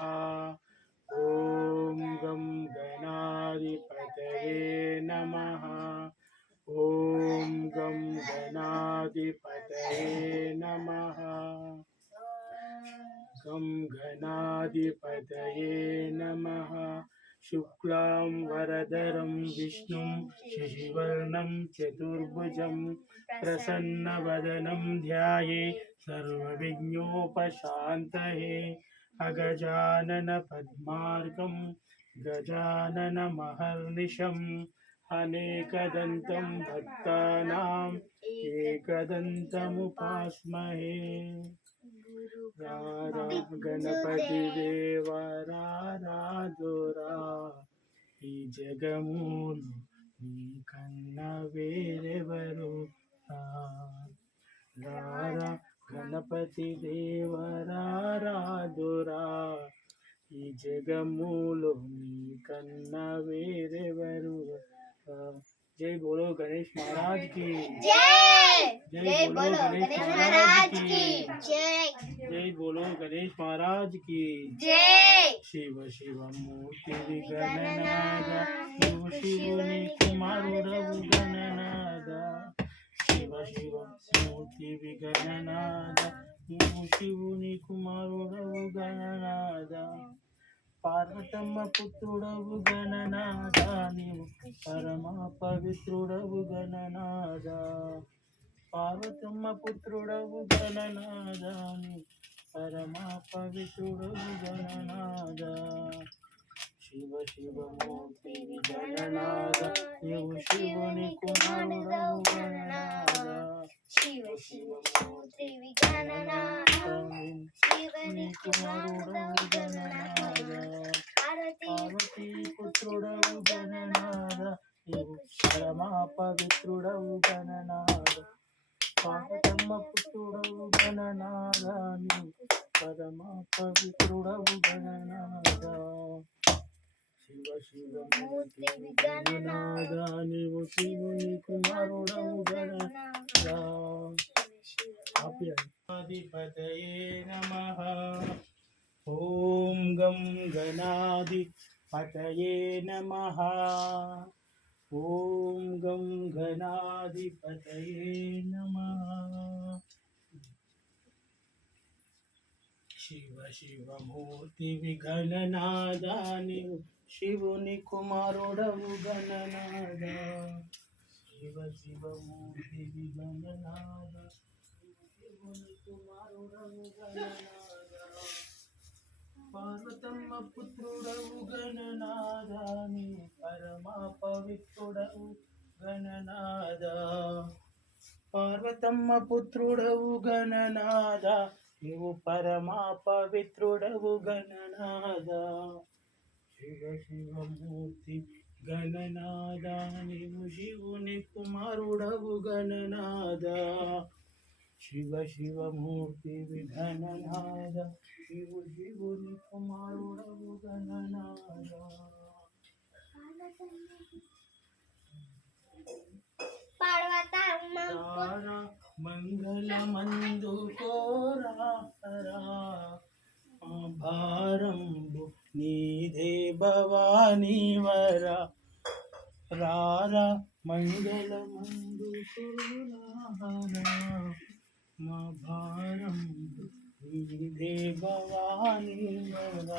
ॐ गं गणाधिपतये नमः। ॐ गं गणाधिपतये नमः। गं गणाधिपतये नमः। शुक्लां वरदरं विष्णुं शशिवर्णं चतुर्भुजं प्रसन्नवदनं ध्याये सर्वविज्ञोपशान्तये अगजाननपद्मार्गं गजाननमहर्निशम् अनेकदन्तं भक्तानाम् एकदन्तमुपास्महे రారా గణపతి దేవరారాదురా ఈ జగములు నీ కన్న వేరెవరు రారా गणपति ದೇವರ ರಾಧುರಾ ಈ ಜಗಮೂಲು ನೀ ಕನ್ನ जय बोलो गणेश महाराज की। जय! जय बोलो गणेश महाराज की। जय! जय बोलो गणेश महाराज की। जय! शिव शिव मूर्ति विघ्ननाथ शिव కుమారుడవు గణనాద పార్వతమ్మ పుత్రుడవు గణనాద నీవు పరమ పవిత్రుడవు గణనాద పార్వతమ్మ పుత్రుడవు గణనాద నీవు పరమ పవిత్రుడవు గణనాద శివ శివ మూర్తి గణనాద నీవు శివుని కుమారుడ పార్వతమ్మ పుత్రుడవు గణనాదాని పరమ పవిత్రుడవు గణనాదా శివ శివమూర్తి గణనాదా నీవు శివుని కుమారుడవు గణనాదా ఆధిపతయే నమ. ఓం గం గణాధి పతయే నమ. ॐ गं घनाधिपतये नमः। शिव शिवमूर्तिविघननादानि शिवनि कुमारुडौ गणनाद। शिव शिवमूर्तिविघननाद शिवनि कुमारुडौ गणनाद। పార్వతమ్మ పుత్రుడవు గణనాదాని పరమ పవిత్రుడవు గణనాద పార్వతమ్మ పుత్రుడవు గణనాద నీవు పరమ పవిత్రుడవు గణనాద శివ శివమూర్తి గణనాద నీవు శివుని కుమారుడవు గణనాద శివ శివమూర్తి విఘననాద శివు శివుని కుమారుడవు గణనాద మంగళమందు కోరారా ఆ భారంబు నీదే భవానీ వర రారా మంగళమందు కోరారా మా భారంబు నీదే భవానీ వర